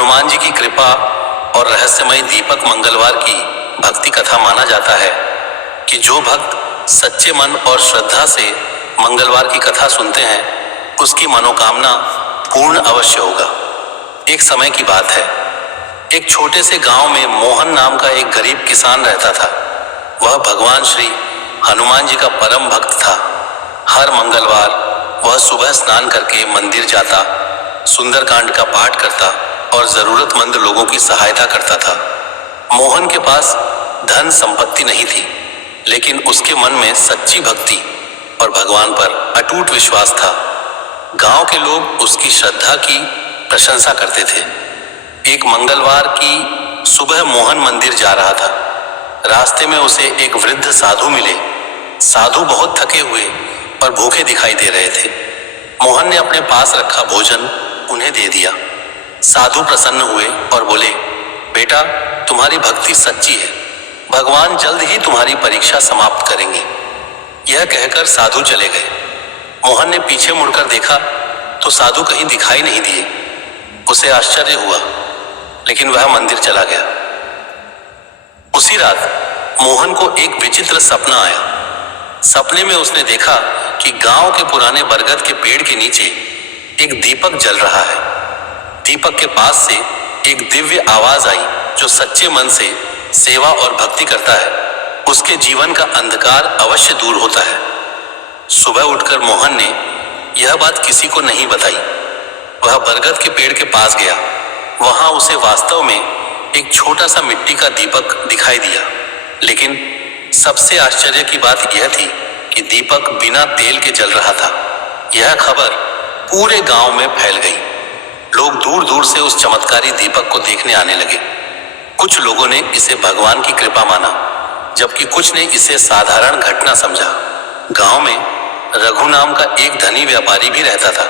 हनुमान जी की कृपा और रहस्यमय दीपक मंगलवार की भक्ति कथा माना जाता है कि जो भक्त सच्चे मन और श्रद्धा से मंगलवार की कथा सुनते हैं उसकी मनोकामना पूर्ण अवश्य होगा। एक समय की बात है, एक छोटे से गांव में मोहन नाम का एक गरीब किसान रहता था। वह भगवान श्री हनुमान जी का परम भक्त था। हर मंगलवार वह सुबह स्नान करके मंदिर जाता, सुंदरकांड का पाठ करता और जरूरतमंद लोगों की सहायता करता था। मोहन के पास धन संपत्ति नहीं थी, लेकिन उसके मन में सच्ची भक्ति और भगवान पर अटूट विश्वास था। गांव के लोग उसकी श्रद्धा की प्रशंसा करते थे। एक मंगलवार की सुबह मोहन मंदिर जा रहा था। रास्ते में उसे एक वृद्ध साधु मिले। साधु बहुत थके हुए और भूखे दिखाई दे रहे थे। मोहन ने अपने पास रखा भोजन उन्हें दे दिया। साधु प्रसन्न हुए और बोले, बेटा, तुम्हारी भक्ति सच्ची है, भगवान जल्द ही तुम्हारी परीक्षा समाप्त करेंगे। यह कहकर साधु चले गए। मोहन ने पीछे मुड़कर देखा तो साधु कहीं दिखाई नहीं दिए। उसे आश्चर्य हुआ, लेकिन वह मंदिर चला गया। उसी रात मोहन को एक विचित्र सपना आया। सपने में उसने देखा कि गांव के पुराने बरगद के पेड़ के नीचे एक दीपक जल रहा है। दीपक के पास से एक दिव्य आवाज आई, जो सच्चे मन से सेवा और भक्ति करता है उसके जीवन का अंधकार अवश्य दूर होता है। सुबह उठकर मोहन ने यह बात किसी को नहीं बताई। वह बरगद के पेड़ के पास गया। वहां उसे वास्तव में एक छोटा सा मिट्टी का दीपक दिखाई दिया, लेकिन सबसे आश्चर्य की बात यह थी कि दीपक बिना तेल के जल रहा था। यह खबर पूरे गांव में फैल गई। लोग दूर दूर से उस चमत्कारी दीपक को देखने आने लगे। कुछ लोगों ने इसे भगवान की कृपा माना, जबकि कुछ ने इसे साधारण घटना समझा। गांव में रघु नाम का एक धनी व्यापारी भी रहता था।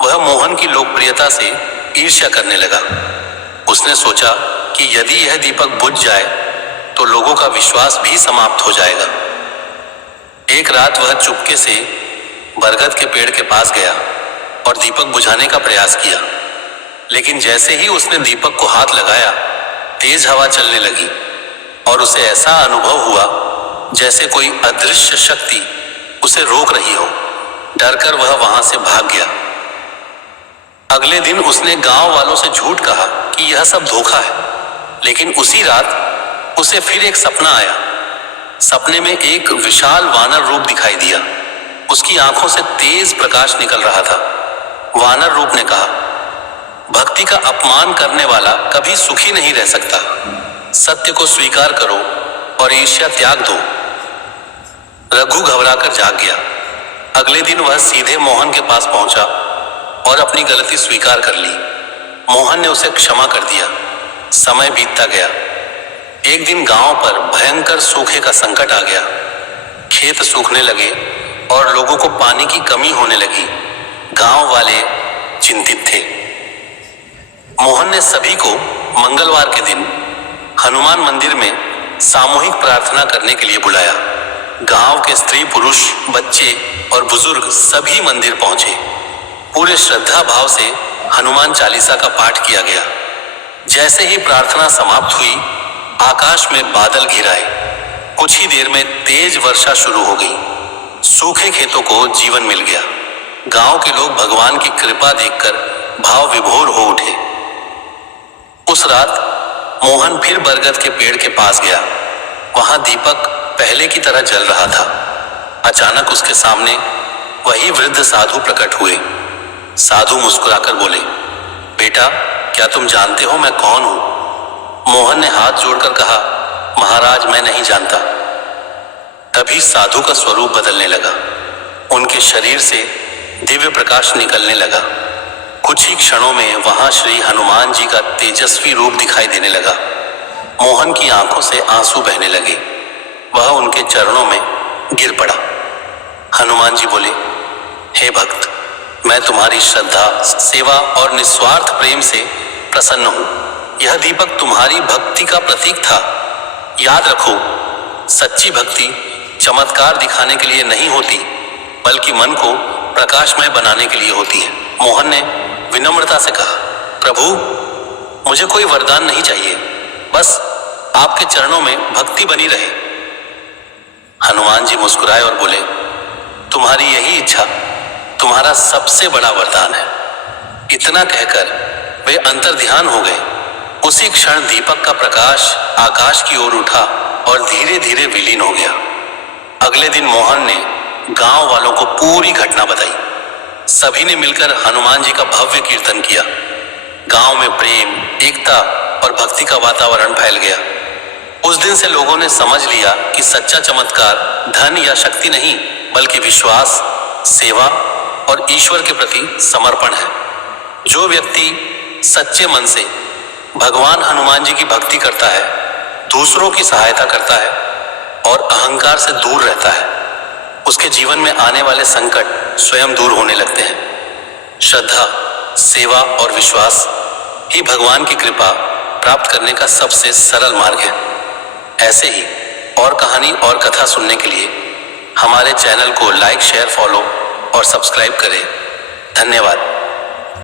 वह मोहन की लोकप्रियता से ईर्ष्या करने लगा। उसने सोचा कि यदि यह दीपक बुझ जाए तो लोगों का विश्वास भी समाप्त हो जाएगा। एक रात वह चुपके से बरगद के पेड़ के पास गया और दीपक बुझाने का प्रयास किया, लेकिन जैसे ही उसने दीपक को हाथ लगाया, तेज हवा चलने लगी और उसे ऐसा अनुभव हुआ जैसे कोई अदृश्य शक्ति उसे रोक रही हो। डरकर वह वहां से भाग गया। अगले दिन उसने गांव वालों से झूठ कहा कि यह सब धोखा है, लेकिन उसी रात उसे फिर एक सपना आया। सपने में एक विशाल वानर रूप दिखाई दिया। उसकी आंखों से तेज प्रकाश निकल रहा था। वानर रूप ने कहा, भक्ति का अपमान करने वाला कभी सुखी नहीं रह सकता। सत्य को स्वीकार करो और ईर्ष्या त्याग दो। रघु घबराकर जाग गया। अगले दिन वह सीधे मोहन के पास पहुंचा और अपनी गलती स्वीकार कर ली। मोहन ने उसे क्षमा कर दिया। समय बीतता गया। एक दिन गांव पर भयंकर सूखे का संकट आ गया। खेत सूखने लगे और लोगों को पानी की कमी होने लगी। गांव वाले चिंतित थे। मोहन ने सभी को मंगलवार के दिन हनुमान मंदिर में सामूहिक प्रार्थना करने के लिए बुलाया। गांव के स्त्री पुरुष, बच्चे और बुजुर्ग सभी मंदिर पहुंचे। पूरे श्रद्धा भाव से हनुमान चालीसा का पाठ किया गया। जैसे ही प्रार्थना समाप्त हुई, आकाश में बादल घिर आए। कुछ ही देर में तेज वर्षा शुरू हो गई। सूखे खेतों को जीवन मिल गया। गांव के लोग भगवान की कृपा देखकर भाव विभोर हो उठे। उस रात मोहन फिर बरगद के पेड़ के पास गया। वहां दीपक पहले की तरह जल रहा था। अचानक उसके सामने वही वृद्ध साधु प्रकट हुए। साधु मुस्कुराकर बोले, बेटा, क्या तुम जानते हो मैं कौन हूं? मोहन ने हाथ जोड़कर कहा, महाराज, मैं नहीं जानता। तभी साधु का स्वरूप बदलने लगा। उनके शरीर से दिव्य प्रकाश निकलने लगा। कुछ ही क्षणों में वहां श्री हनुमान जी का तेजस्वी रूप दिखाई देने लगा। मोहन की आंखों से आंसू बहने लगे। वह उनके चरणों में गिर पड़ा। हनुमान जी बोले, हे भक्त, मैं तुम्हारी श्रद्धा, सेवा और निस्वार्थ प्रेम से प्रसन्न हूं। यह दीपक तुम्हारी भक्ति का प्रतीक था। याद रखो, सच्ची भक्ति चमत्कार दिखाने के लिए नहीं होती, बल्कि मन को प्रकाशमय बनाने के लिए होती है। मोहन ने विनम्रता से कहा, प्रभु, मुझे कोई वरदान नहीं चाहिए, बस आपके चरणों में भक्ति बनी रहे। हनुमान जी मुस्कुराए और बोले, तुम्हारी यही इच्छा तुम्हारा सबसे बड़ा वरदान है। इतना कहकर वे अंतर्ध्यान हो गए। उसी क्षण दीपक का प्रकाश आकाश की ओर उठा और धीरे धीरे विलीन हो गया। अगले दिन मोहन ने गांव वालों को पूरी घटना बताई। सभी ने मिलकर हनुमान जी का भव्य कीर्तन किया। गांव में प्रेम, एकता और भक्ति का वातावरण फैल गया। उस दिन से लोगों ने समझ लिया कि सच्चा चमत्कार धन या शक्ति नहीं, बल्कि विश्वास, सेवा और ईश्वर के प्रति समर्पण है। जो व्यक्ति सच्चे मन से भगवान हनुमान जी की भक्ति करता है, दूसरों की सहायता करता है और अहंकार से दूर रहता है, उसके जीवन में आने वाले संकट स्वयं दूर होने लगते हैं। श्रद्धा, सेवा और विश्वास ही भगवान की कृपा प्राप्त करने का सबसे सरल मार्ग है। ऐसे ही और कहानी और कथा सुनने के लिए हमारे चैनल को लाइक, शेयर, फॉलो और सब्सक्राइब करें। धन्यवाद।